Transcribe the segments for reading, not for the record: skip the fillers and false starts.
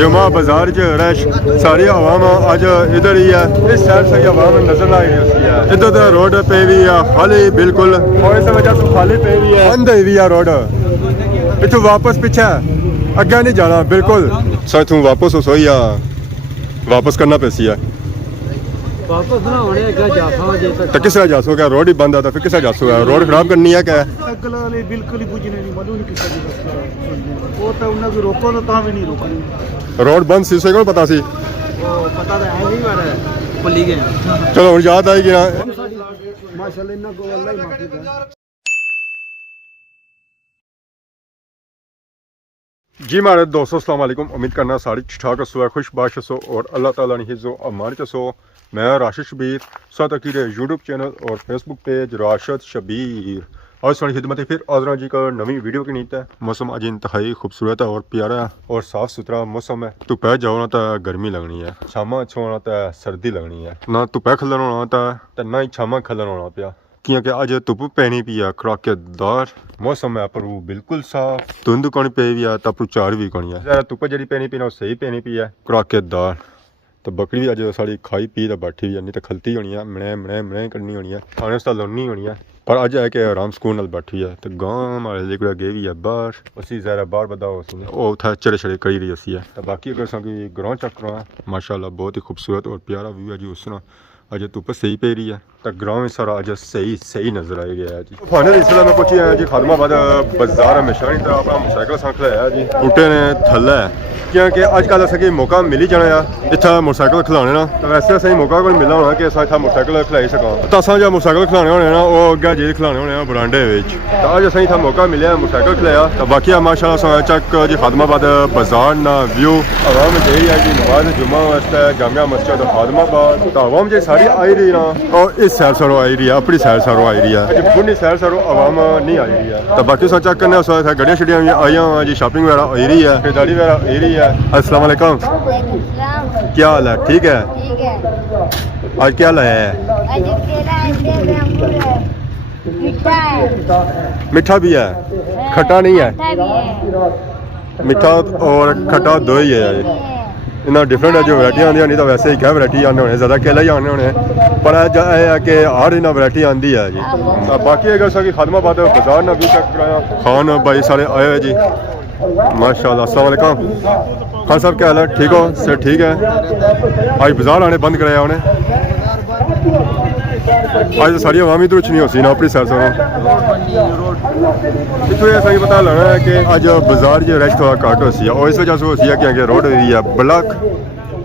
जुमा बाजार च रश सारी आवाम अज इधर ही है। इस साइड से आवाम नजर आई रही है। इधर तो रोड पे भी है खाली बिल्कुल, और इस वजह से खाली पे भी है, बंद हुई है रोड। इतों वापस पीछे अगे नहीं जाना बिल्कुल। सर तू वापस हो सोई वापस करना पैसी है वापस ना होने क्या जाफा जे तक तो किस तरह जा सो क्या? रोड ही बंद है तो फिर किस तरह जा सो? रोड खराब करनी है क्या? अगला ने बिल्कुल ही पुजने नहीं मालूम नहीं किसका भी बस वो तो उन्हें भी रोको तो ता भी नहीं रोकनी। रोड बंद सी से को पता सी? वो पता तो है नहीं पर भुली गए। चलो हुण याद आएगी ना। माशाल्लाह इन्ना को अल्लाह ही माफी दे। जी मारे दोस्तों अस्सलाम वालेकुम। उम्मीद करना सारी ठीक ठाक सो है, खुशबाश सो और अल्लाह ताला ने हिज़्ज़ो अमान च सो। मैं राशिद शबीर साथ अकीर यूट्यूब चैनल और फेसबुक पेज राशिद शबीर और सारी खिदमत फिर आजरा जी का नवी वीडियो की नीत है। मौसम अज इंतहाई खूबसूरत है और प्यारा है और साफ़ सुथरा मौसम है। धुप्पै जाओ ना तो गर्मी लगनी है, शामा अच्छो होना तो सर्दी लगनी है। ना धुप्पै खलन होना तो ना ही शामा खलन होना पिया, क्योंकि अज धुप पैनी पी है कड़ाकेदार। मौसम है पर वो बिल्कुल साफ, धुंध कौन पे भी है तो पर चार भी कौन है। धुप जी पैनी पी ना सही पैनी पी है कड़ाकेदार। तो बकरी भी अज साड़ी खाई पी तो बैठी हुई है, नहीं तो खलती होनी है, मने मने मने करनी होनी है, खाने से लानी होनी है। पर अज है कि आराम सुकून नाल बैठी है। तो गांव वाले कोई गई भी है बाहर, उसी ज़रा बाहर बदा वो उत्थे चढ़े छड़े करी रही उसी है। तो बाकी अगर असा कोई ग्रां चेक करा माशाल्लाह बहुत ही खूबसूरत और प्यारा व्यू है जी। उस तरह अज धुप सही पे रही है तो ग्रां में सारा अज सही सही नजर आ गया है जी। फाइनल इसलिए मैं पहुंची है जी खादमाबाद बाजार हमेशा नहीं तरह अपना मोटरसाइकिल संख लिया जी। बूटे ने थल्ले क्योंकि अजकल असें मौका मिल ही जाना है इतना मोटरसाइकिल खिलाने ना। तो वैसे असें मौका कोई मिलना होना कि अस इतना मोटरसाइकिल खिलाई सकां। तो असां जो मोटरसाइकिल खिलाने होने ना वो अग्गे जी खिलाने होने बरांडे विच। तो अज असें इतना मौका मिले मोटरसाइकिल खिलाया। तो बाकी माशाअल्लाह चक जी खादमाबाद बाजार ना व्यू आवाम यही है कि नमाज जुम्मा वास्ते जामिया मस्जिद खादमाबाद। तो आवाम जी सारी आई रही ना और इस सैर सरों आई रही है, अपनी सैर सरों आई रही है, पुरानी सैर सरों आवाम नहीं आई रही है। तो बाकी चेक करने गड्डियां शड्डियां भी आई हुई जी, शॉपिंग वगैरह हो रही है, खरीदारी वगैरह हो रही है। अस्सलाम वालेकुम, क्या हाल है? ठीक है। ठीक है। आज क्या लाया है? आज केला है, सेब है, अंगूर है, मीठा है। मीठा भी है, खट्टा नहीं है? खट्टा भी है। मीठा और खट्टा दो ही है। इन्ना डिफरेंट है जो वैरायटियां आंदियां, नहीं तो वैसे ही क्या वैरायटी आने होने, ज़्यादा केला ही आने होने, पर है कि हर इन्ना वैरायटी आंदी है जी। बाकी अगर सर खादमाबाद बाजार ना भी चेक कराया, खान भाई सारे आए हुए जी माशाल्लाह। अस्सलाम वालेकुम खान साहब, क्या हाल है? ठीक हो सर? ठीक है। आज बाजार आने बंद कराया उन्हें, आज तो सारी आवाम इधर नहीं होती ना अपनी सैर सरों। इतों ऐसा ही पता लगना है कि अज बाजार जो रश थोड़ा घट होती है और इस वजह से होती है कि रोड हुई है ब्लॉक।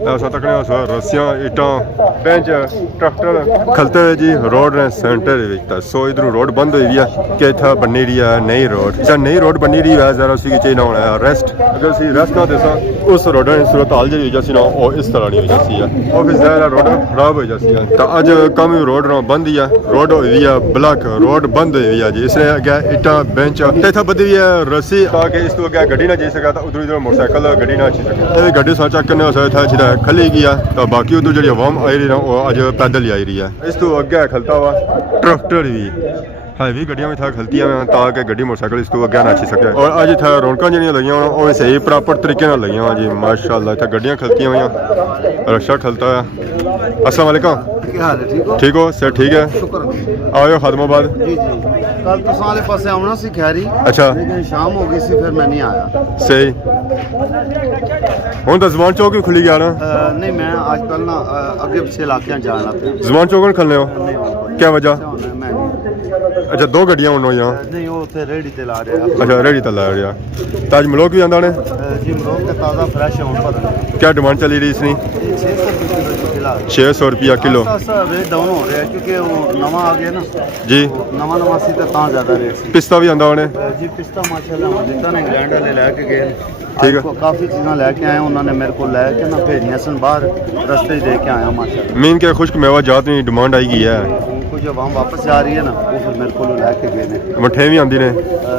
तकने रस्सियां इटा बेंच ट्रैक्टर खलते हुए जी रोड ने सेंटर। सो इधर रोड बंद हुई है कि इतना बनी रही है नई रोड। जब नई रोड बनी रही है जरा उसी चाहिए होना है रेस्ट। अगर असी रेस्ट ना देसा उस रोड की सूरत हाल जी हो जाती ना और इस तरह नहीं हो जाती है और फिर ज़्यादा रोड खराब हो जाती है। तो अज कम रोड बंद ही है, रोड हुई है ब्लॉक, रोड बंद हुई है जी। इसलिए अगे इटा बेंच इतना बदी हुई है रस्सी ताकि इस तो अगर गड्डी ना जा सका, तो उधर इधर मोटरसाइकिल गड्डी ना अच्छी सके। गड्डी सा चेक करने हो खली गया। तो बाकी उधर जी आवाम आई रही ना वो अज पैदल ही आई रही है। इस तो अगे खलता हुआ ट्रैक्टर भी है भी गड्डियां भी था खलतियां ताकि गड्डी मोटरसाइकिल इस तो अगे ना अच्छी सके। और अज इतना रौनक जी लगी वो सही प्रॉपर तरीके लगी जी माशाल्लाह। इतना गड्डियां खलतियां हुई, रक्षा खलता है। अस्सलाम वालेकुम, क्या हाल है? ठीक हो? ठीक हो सर? ठीक है। शुक्र। आओ खादमाबाद। जी जी कल तो साले पासे आना सी खैरी, अच्छा लेकिन शाम हो गई सी फिर मैं नहीं आया। सही। हूँ तो जमान चौक भी खुली गया ना? नहीं मैं आजकल ना अगे पिछले इलाके जाना पे। जमान चौक खलने हो? क्या वजह? मैं अच्छा दो गड्डियां होनो यहाँ? नहीं वो थे रेडी ते ला रहे। अच्छा रेडी तो ला रहा। ताज मलोक भी आंदा ने जी मलोक के ताज़ा फ्रेश होने पर क्या डिमांड चली रही इसकी? 600 रुपया किलो। रेट डाउन हो रहा है क्योंकि वो नवा आ गया ना जी। नवा नवा सी तो ज़्यादा रेट सी। पिस्ता भी आंदा होने? जी पिस्ता माशाल्लाह जितना ने इंग्लैंड वाले लैके गए, ठीक है। काफ़ी चीज़ें लैके आए उन्होंने मेरे को लैके ना भेजियां सन बाहर, रस्ते दे के आया माशाल्लाह। मीन के खुश्क मेवा जात नहीं डिमांड आई गई है। उनको जब हम वापस जा रही है ना वो फिर मेरे को लैके गए ने। मठे भी आंदी ने?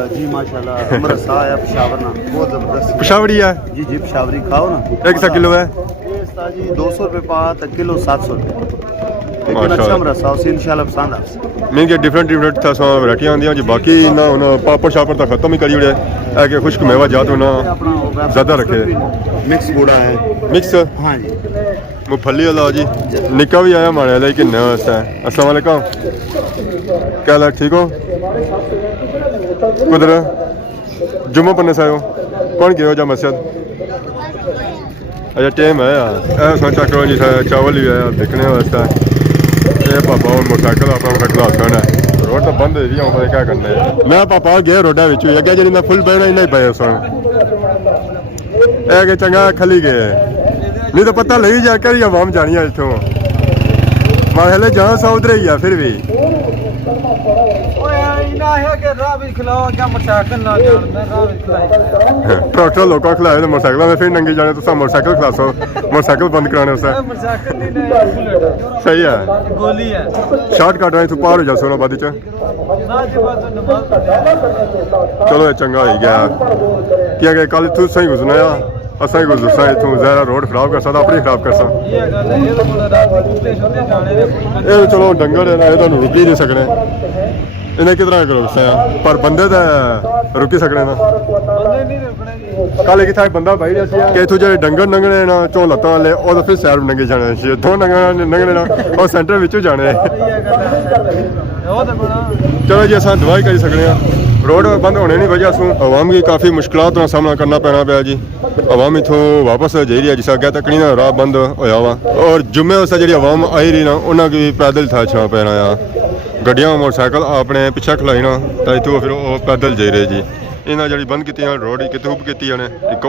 जी माशाल्लाह अमृतसर आया पेशावर ना बहुत ज़बरदस्त पेशावरी है जी। जी पेशावरी खाओ ना। 1 किलो है जी 200 रुपये पा, किलो 700 रुपये। लेकिन अच्छा रसा उसे इंशाल्लाह पसंद आ मीन के डिफरेंट था सो वैरायटियां आंदियां जी बाकी ना हुन पापड़ शापड़ तो खत्म ही करी उड़े है कि खुश्क मेवा जात होना ज़्यादा रखे मिक्स बूढ़ा है मिक्स हाँ जी मूंगफली वाला जी निक्का भी आया हमारे लिए किन्ने वास्ते अस्सलाम वालेकुम क्या हाल है ठीक हो कुदर जुम्मा पन्ने से आयो कौन गए हो जा मस्जिद अच्छा टाइम है यार सोचा करो जी चावल ही है बिकने वास्ते ये पापा और मोटरसाइकिल अपना खड़ा करना है रोड तो बंद है हम क्या करना है मैं पापा गया रोडा विच अगे जी मैं फुल बहना ही नहीं पाया सन ए चंगा खली गए नहीं तो पता लगी जा कर आवाम जानी है इतों माहले जहाँ सा उधर ही है फिर भी ट्रैक्टर लोग खिलाए तो मोटरसाइकिल में फिर नंगे जाने तो मोटरसाइकिल खिलासो मोटरसाइकिल बंद कराने उसे सही है गोली है शॉर्ट कट रहे तू पार हो जा सोना बाद च चलो चंगा हो गया क्या कि कल तू सही गुजरना असा ही गुजरसा इतों जरा रोड खराब कर सकता अपनी खराब कर सकता चलो डंगर है ना ये रुक ही नहीं सकने इन्हें कितना करो पर बंदे तो रुकी सकने ना कल एक था बंदा भाई कि इतों जो डंगर नंगने ना चो लत्तां वाले वो तो फिर सैर नंगे जाने दो नंगने ना और सेंटर विचों जाने चलो जी अस दवाई करी सकने रोड बंद होने की वजह से आवाम की काफ़ी मुश्किलों का सामना करना पैना पाया जी आवाम इतों वापस जाई रही है जिस अगर तक नहीं राह बंद होया वा और जुम्मे उस जी आवाम आई रही ना उन्होंने भी पैदल था छा पैना आ गड्डियां मोटरसाइकिल अपने पिछे खिलाई ना तो इतों फिर वो पैदल जाई रहे जी इन्हें जी बंद की रोड ही कितने हुब की जाने एक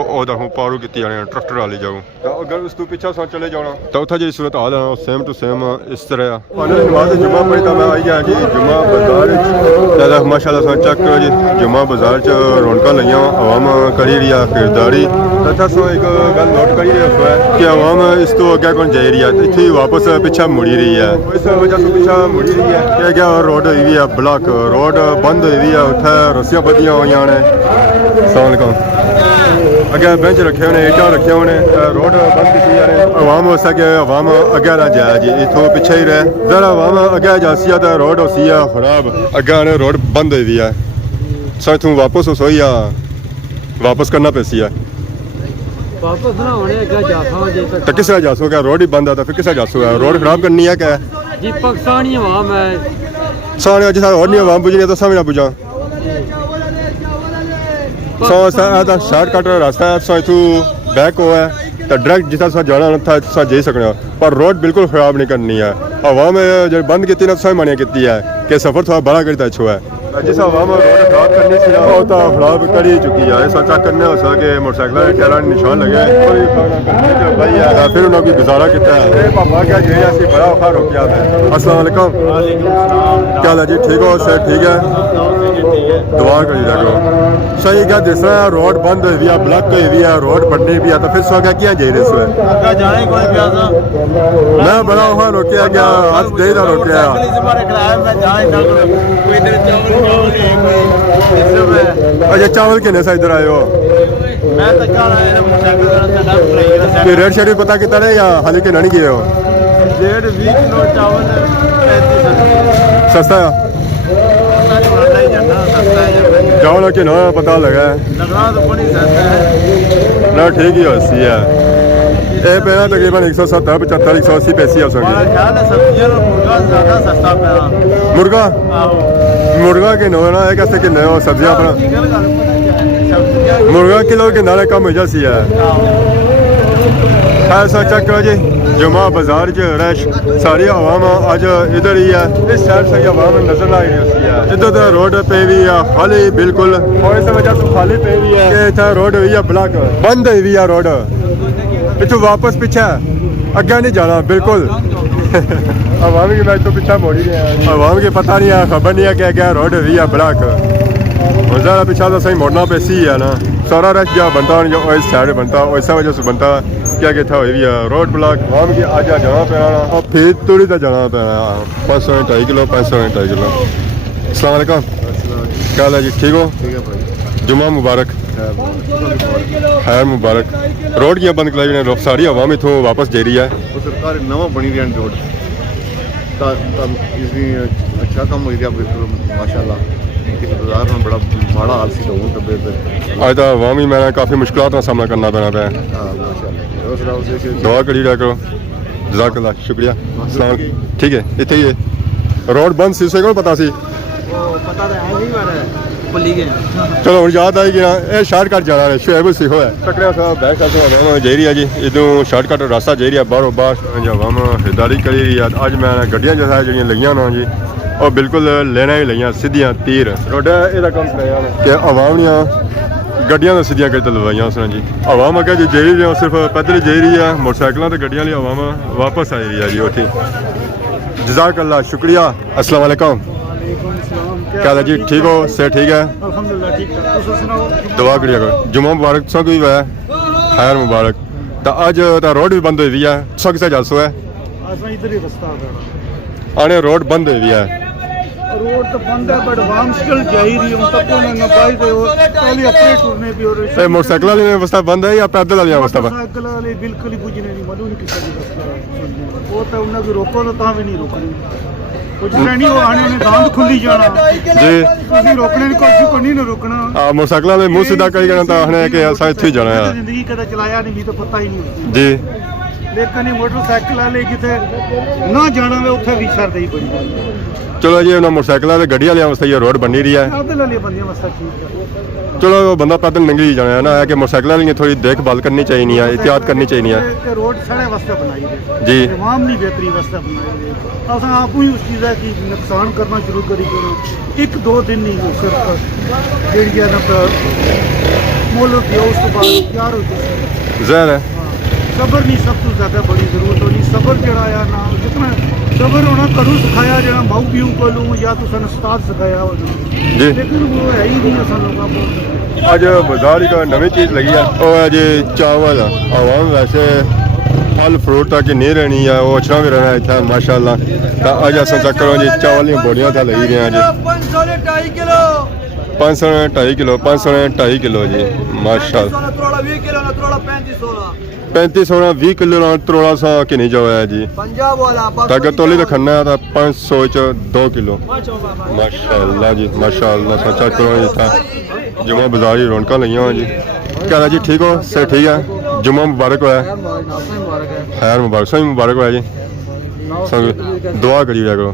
पारू की जाने ट्रैक्टर वाली जाऊँ तो अगर उस तू पिछा सो चले जाना तो उत्थे जी सूरत हाल है सेम टू सेम इस तरह नमाज जुम्मा पढ़ी तो मैं आई गया जी जुम्मा बाजार माशाल्लाह सो चेक करो जी जुम्मा बाजार च रौनक लइया आवाम करी रही है खरीदारी तथा सो एक गल नोट करी रहे कि आवाम इस तो अगे कौन जाई रही है इतने वापस पिछा मुड़ी रही है इस वजह से पिछा मुड़ी रही है कि क्या रोड हुई है ब्लॉक रोड बंद हुई है उत्थे रस्सियां बदियां हुई ने अगे बेंच रखे हुए ईटा रखे हुए रोड बंद की जा रहे आवाम हो सके आवाम अगे ना जाए जी इतों पिछे ही रहे जरा आवाम अगे जासी है तो रोड होसी है खराब अगे रोड बंद हुई है सो इतों वापस हो या वापस करना पैसी है वापस ना होने क्या जासा तो किस जासो क्या रोड ही बंद है तो फिर किस जासो है रोड खराब करनी है क्या जी पाकिस्तानी आवाम है सारे जिस और नहीं आवाम बुझनी तो सब ना बुझा सो शॉर्टकट रास्ता है सो इतों बैक हो है तो डायरेक्ट जितना सा जाना था सा जा सकना पर रोड बिल्कुल खराब नहीं करनी है आवाम जो बंद की ना सही मानिया की है कि सफर थोड़ा बड़ा करता अच्छो है जिस आवाम रोड खराब करनी सी वो तो खराब कर ही चुकी है सो चेक करने हो सके मोटरसाइकिल के टायर निशान लगे भाई है फिर उन्होंने गुजारा किया है पापा क्या जी ऐसी बड़ा औखा रोकिया है अस्सलाम वालेकुम क्या हाल है जी ठीक हो सर ठीक है दुआ करी रखो सही क्या जिस तरह रोड बंद हुई है ब्लॉक हुई है रोड बननी भी है तो फिर सो क्या जाए रहे मैं बड़ा औखा रोकिया गया आज दे रोकिया अच्छा चावल किन्ने से इधर आए हो रेट शेट पता कितना है या हाली कि नहीं गए हो डेढ़ 20 किलो चावल 35 सस्ता है चावल कि ना पता लगा ना ठीक ही अस्सी है ये पैना तकरीबन 170 75 180 पैसे हो मुर्गा मुर्गा के नो ना एक ऐसे किन्ने हो सब्जियां अपना मुर्गा किलो के नाले कम हो जाती है ऐसा चेक करो जी जुमा बाजार च रश सारी आवाम अज इधर ही है इस साइड से आवाम नजर आ रही है इधर तो रोड पे भी है खाली बिल्कुल और इस वजह से खाली पे भी है इतना रोड हुई है ब्लॉक बंद हुई है रोड इतों वापस पीछे अगे नहीं जाना बिल्कुल आवाम की मैं तो पीछे मोड़ी है आवाम की पता नहीं है खबर नहीं है कि क्या रोड हुई है ब्लॉक और ज़्यादा पीछा तो सही मोड़ना पे सी है ना सारा रश जो बनता जो इस साइड बनता वैसा वजह से बनता क्या कहता हुई भी है रोड ब्लॉक आवाम की आज जाना पैना और फिर थोड़ी तो जाना पैना 500 2.5 किलो 500 2.5 किलो अस्सलाम वालेकुम क्या हाल है जी ठीक हो जुम्मा मुबारक खैर मुबारक रोड की बंद कराई ने सारी आवाम इतों वापस जा रही है सरकार नवा बनी रही रोड इसमें अच्छा काम हो गया बिल्कुल माशाल्लाह इंतजार में बड़ा माड़ा हाल सी तो हूँ तो बेहतर ਅੱਜ ਤਾਂ ਆਵਾਮ ਹੀ ਮੈਂ ਕਾਫੀ ਮੁਸ਼ਕਲਾਂ ਦਾ ਸਾਹਮਣਾ ਕਰਨਾ ਪੈਣਾ ਪਿਆ हाँ माशाल्लाह और सुनाओ से ਦੁਆ ਕਰੀ ਰਿਹਾ ਕਰੋ ਜਜ਼ਾਕੱਲਾ ਸ਼ੁਕਰੀਆ ਸਲਾਮ ਠੀਕ ਹੈ ਇੱਥੇ ਹੀ ਹੈ ਰੋਡ ਬੰਦ ਸੀ ਉਸੇ ਕੋਲ ਪਤਾ ਸੀ वो पता तो है नहीं पर भुली गए हैं। ਚਲੋ ਹੁਣ ਯਾਦ ਆਈ ਗਿਆ ਇਹ ਸ਼ਾਰਟਕਟ ਜਾਣਾ ਹੈ ਸ਼ੁਐਬ ਸੀ ਹੋਇਆ ਟਕਰਿਆ ਸਾਹਿਬ ਬੈਕ ਸਾਥੋਂ ਆਵਾਂ ਜੇਰੀ ਆ ਜੀ ਇਦੋਂ ਸ਼ਾਰਟਕਟ ਰਸਤਾ ਜੇਰੀ ਆ ਬਾਹਰੋਂ ਬਾਹਰ ਜਵਾਮ ਹਿਦਾਰੀ ਕਰੀ ਰਹੀ ਆ ਅੱਜ ਮੈਂ ਗੱਡੀਆਂ ਜਿਹਾ ਜਿਹੜੀਆਂ ਲਈਆਂ ਨਾ ਜੀ ਉਹ ਬਿਲਕੁਲ ਲੈਣਾ ਹੀ ਲਈਆਂ ਸਿੱਧੀਆਂ ਤੀਰ ਰੋਡਾ ਇਹਦਾ ਕੰਮ ਕਰਿਆ ਕਿ ਆਵਾਮ ਦੀਆਂ ਗੱਡੀਆਂ ਦਾ ਸਿੱਧੀਆਂ ਕਰਕੇ ਲਵਾਈਆਂ ਉਸਨੇ ਜੀ ਆਵਾਮ ਅੱਗੇ ਜੀ ਜੇਰੀ ਦੀ ਸਿਰਫ ਪੈਦਲ ਜੇ ਰਹੀ ਆ ਮੋਟਰਸਾਈਕਲਾਂ ਤੇ ਗੱਡੀਆਂ ਲਈ ਆਵਾਮ ਵਾਪਸ ਆਈ ਰਹੀ ਆ ਜੀ ਉੱਥੇ ਜਜ਼ਾਕੱਲਾ ਸ਼ੁਕਰੀਆ अस्सलाम वालेकुम क्या हाल है जी ठीक हो से ठीक है अल्हम्दुलिल्लाह ठीक ठाक तुम सुनाओ दुआ करिए करो जुम्मा मुबारक सो भी है खैर मुबारक तो आज तो रोड भी बंद हुई है सो किसे जलसो है असा इधर ही रास्ता है आने रोड बंद हुई है रोड तो बंद है बट वाम स्टिल जा ही रही हूं तक उन्होंने नपाई दे पहले अपने टूरने भी और ये मोटरसाइकिल वाली व्यवस्था बंद है या पैदल वाली व्यवस्था बंद मोटरसाइकिल वाले बिल्कुल ही बुझने नहीं मालूम नहीं किसी रास्ता वो तो उन्हें भी रोको तो ता भी नहीं रोकनी कुछ नहीं वो आने ने दांत खुली जाना जी ਤੁਸੀਂ ਰੋਕਣੇ ਨਹੀਂ ਕੋਈ ਨਹੀਂ ਰੋਕਣਾ मोटरसाइकिल वाले मुंह सीधा करी करना तो आखने कि असा इत्थे ही जाना है ਜ਼ਿੰਦਗੀ ਕਦੇ ਚਲਾਇਆ ਨਹੀਂ ਵੀ ਤਾਂ ਪਤਾ ਹੀ ਨਹੀਂ ਹੁੰਦਾ जी ਲੇਕਿਨ ਇਹ ਮੋਟਰਸਾਈਕਲ ਵਾਲੇ ਕਿਤੇ ਨਾ ਜਾਣਾ ਵੇ ਉੱਥੇ ਵੀ ਸਰਦੇ ਹੀ ਬੜੀ ਗੱਲ चलो जी उन्होंने मोटरसाइकिल वाले गड्डी वाली व्यवस्था ये रोड बनी रही है ਆਪਦੇ ਵਾਲੇ ਬੰਦੀਆਂ ਮਸਤਾ ਠੀਕ ਹੈ चलो वो बंदा पैदल निकल ही जाना है ना है कि मोटरसाइकिल वाली थोड़ी देखभाल करनी चाहिए है एहतियात करनी चाहिए ਤੇ ਰੋਡ ਸਾਰੇ ਵਾਸਤੇ ਬਣਾਈ ਦੇ जी ਇਮਾਮ ਨਹੀਂ ਬਿਹਤਰੀ ਵਾਸਤੇ ਬਣਾਈ ਦੇ ਅਸਾਂ ਆਪੂ ਹੀ ਉਸ ਚੀਜ਼ ਦਾ ਕੀ ਨੁਕਸਾਨ ਕਰਨਾ ਸ਼ੁਰੂ ਕਰੀ ਕਰੋ ਇੱਕ ਦੋ ਦਿਨ ਨਹੀਂ ਸਿਰਫ ਜਿਹੜੀ ਹੈ ਨਾ ਮੁੱਲ ਪਿਓ ਉਸ ਤੋਂ ਬਾਅਦ ਤਿਆਰ ਹੋ ਜਾਏ जहर है ਸਬਰ ਨਹੀਂ ਸਭ ਤੋਂ ਜ਼ਿਆਦਾ ਬੜੀ ਜ਼ਰੂਰਤ ਹੋਣੀ ਸਬਰ ਜਿਹੜਾ ਆ ਨਾ ਜਿਤਨਾ ਸਬਰ ਹੋਣਾ ਕਰੂ ਸਿਖਾਇਆ ਜਿਹੜਾ ਮਾਊ ਪਿਓ ਕੋਲੋਂ ਜਾਂ ਤੁਸੀਂ ਉਸਤਾਦ ਸਿਖਾਇਆ ਹੋ जी ਲੇਕਿਨ ਉਹ ਹੈ ਹੀ ਨਹੀਂ ਅਸਾਂ ਲੋਕਾਂ ਕੋਲ आज बाजार का नवी चीज़ लगी है वो है जी चावल आवाम वैसे फल फ्रूट तक नहीं रहनी है वो अच्छा भी रहना है इतना माशाल्लाह तो अज अस चेक करो जी चावल दी बोरियां तो लगी रही हैं जी 502.5 किलो 502.5 किलो जी माशाल्लाह 35-20 किलो ना तरोड़ा सा कि नहीं जाओ है जी ताकि तोली तो खन्ना है तो 500 च 2 किलो माशाल्लाह जी माशाल्लाह सा चेक करो जी था जुम्मा बाजार ही रौनक लगियां जी क्या हाल है जी ठीक हो से ठीक है जुम्मा मुबारक होया खैर मुबारक सही मुबारक होया जी सब दुआ करी रहा करो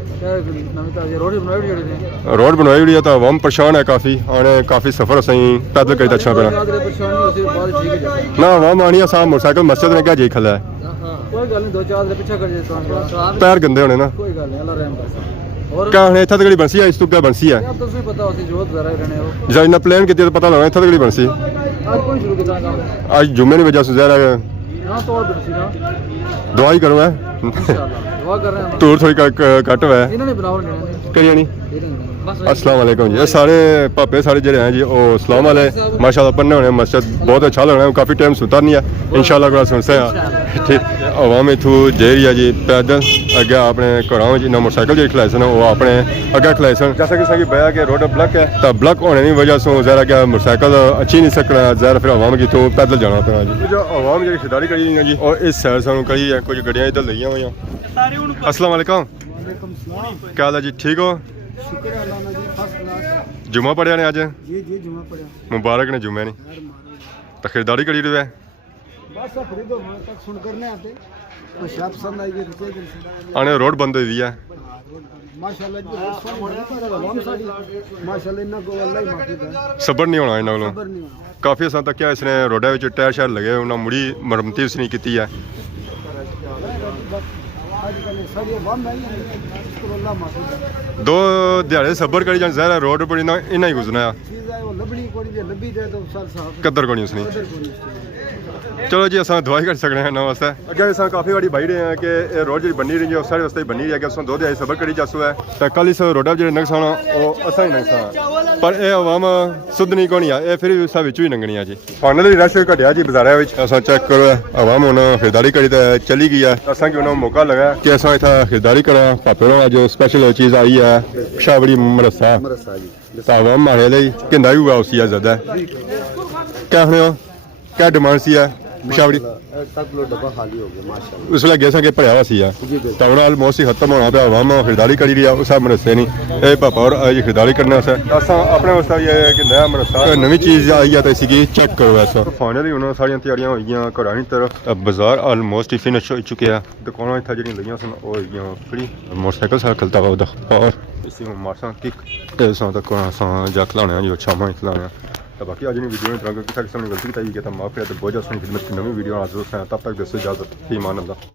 रोड बनवाई हुई है तो आवाम परेशान है काफ़ी आने काफ़ी सफ़र सही पैदल करी अच्छा पैना ना आवाम आनी है साहब मोटरसाइकिल मस्जिद ने क्या जी खला है कोई गल नहीं दो चार दे पीछे कर जे पैर गंदे होने ना कोई गल नहीं अल्लाह रहम करे और क्या हूँ इतना तगड़ी बनसी है इस तो क्या बनसी है अब तुझे पता होसी जो जरा रहने हो जब इन्ना प्लान किया तो पता लगा इतना तगड़ी बनसी आज कोई शुरू करना काम आज जुम्मे की वजह से ज़्यादा ना तोड़ बिरसी ना दवाई करो है इंशाल्लाह दुआ कर रहे हैं टूर थोड़ी घट हुआ है इन्होंने बनाओ नहीं करिए नहीं बस अस्सलाम वालेकुम जी ये सारे पापे सारे ਜਿਹੜੇ हैं जी ਉਹ ਸਲਾਮ ਵਾਲੇ माशाल्लाह पढ़ने होने मस्जिद बहुत अच्छा लगना है काफ़ी टाइम सुता नहीं है इंशाल्लाह को सुनते हैं ठीक आवाम इथू जेरी है जी पैदल अगे अपने घरों में जिन्ना मोटरसाइकिल जी खिलाए सन वो अपने अगे खिलाए सन जैसा कि सही बया कि रोड ब्लॉक है तो ब्लॉक होने की वजह से ज़रा क्या मोटरसाइकिल अच्छी नहीं सकना ज़रा फिर आवाम की इथू पैदल जाना पैना जी जो आवाम जी खरीदारी करी है जी और इस साइड से करी है कुछ गड्डियाँ इधर लगियां हुई अस्सलाम वालेकुम क्या हाल है जी ठीक हो शुक्र है अल्लाह जी फर्स्ट क्लास जुम्मा पढ़िया ने अज जी जी जुमा पड़ा मुबारक ने जुम्मे नहीं तो खरीदारी करी रहे बस अब खरीदो मैं तक सुन करने आते तो शाप पसंद आई गई तो आने रोड बंद हुई है माशाल्लाह जी सोन बड़ा पर आवाम साडी माशाल्लाह इन्ना को अल्लाह ही माफी दे सबर नहीं होना इन्हों खबर नहीं होना काफ़ी असा तक इसने रोडा में टायर शायर लगे उन्हें मुड़ी मरम्मती उसने की है आजकल सारी आवाम आई है इसको अल्लाह माफी दे दो दिहाड़े सबर करी जान ज़रा रोड पर इन्ना ही गुजरना चीज है वो लबनी कोड़ी दे लबी दे तो सर साहब कदर को नहीं उसने कदर को नहीं चलो जी असा दवाई कर सकते हैं ना वास्ते अगर अस काफ़ी बारी बही रहे हैं कि रोड जी बनी रही है उस सारे वास्ते बनी रही है कि अस दो दिहाड़ी सबर करी जासू है तो कल इस रोडा जो नुकसान वो असा ही नुकसान पर यह आवाम सुधनी को नहीं है ये फिर उस ही लंघनी है जी फाइनली रश घटिया जी बाजारों में अस चेक करो आवाम हूँ खरीदारी करी तो चली गई है असा कि उन्होंने मौका लगा कि अस इतना खरीदारी करा पापे जो स्पेशल चीज़ आई है शावड़ी मरसा तो आवाम मारे लिए कि हुआ उसी है ज़्यादा क्या होने क्या डिमांड सी है ਪਿਸ਼ਾਵਰੀ तक लो डब्बा खाली हो गया माशाल्लाह। ਉਸ ਵੇਲੇ ਗੈਸਾਂ ਕੇ ਭਰਿਆ ਹੋਇਆ ਸੀ ਆ ਤਾਂ ਹੁਣ ਆਲਮੋਸਟ ਹੀ ਖਤਮ ਹੋਣਾ ਪਿਆ ਵਾਮ ਖਰੀਦਾਰੀ ਕਰੀ ਰਹੀ ਆ ਉਹ ਸਭ ਮਰਸੇ ਨਹੀਂ ਇਹ ਪਾਪਾ ਔਰ ਅੱਜ ਖਰੀਦਾਰੀ ਕਰਨਾ ਸੇ ਅਸਾਂ ਆਪਣੇ ਵਾਸਤੇ ਇਹ ਹੈ ਕਿ ਨया ਮਰਸਾ ਨਵੀਂ ਚੀਜ਼ ਆਈ ਆ ਤਾਂ ਸੀਗੀ ਚੈੱਕ ਕਰੋ ਐਸਾ ਫਾਈਨਲੀ ਉਹਨਾਂ ਸਾਰੀਆਂ ਤਿਆਰੀਆਂ ਹੋ ਗਈਆਂ ਘਰਾਂ ਦੀ ਤਰਫ ਬਾਜ਼ਾਰ ਆਲਮੋਸਟ ਹੀ ਫਿਨਿਸ਼ ਹੋ ਚੁੱਕਿਆ ਦੁਕਾਨਾਂ ਇੱਥੇ ਜਿਹੜੀਆਂ ਲਈਆਂ ਸਨ ਉਹ ਹੈਗੀਆਂ ਫਰੀ ਮੋਟਰਸਾਈਕਲ ਸਾਈਕਲ ਤਾਂ ਉਹਦਾ ਔਰ ਇਸੇ ਨੂੰ ਮਾਰਸਾਂ ਕਿਕ ਐਸਾਂ ਤੱਕ ਸਾਂ ਜਾ ਖਲਾਉਣਾ ਜੋ ਛਾਵਾਂ ਖਲਾਉਣਾ ਤਾਂ ਬਾਕੀ ਅੱਜ ਦੀ ਵੀਡੀਓ में तरह किसी ने गलती बताई है तो माफ़ी है तो बहुत ज़्यादा खिदमत की नवी वीडियो आज तब तक दस इजाज़त ईमान अल्लाह।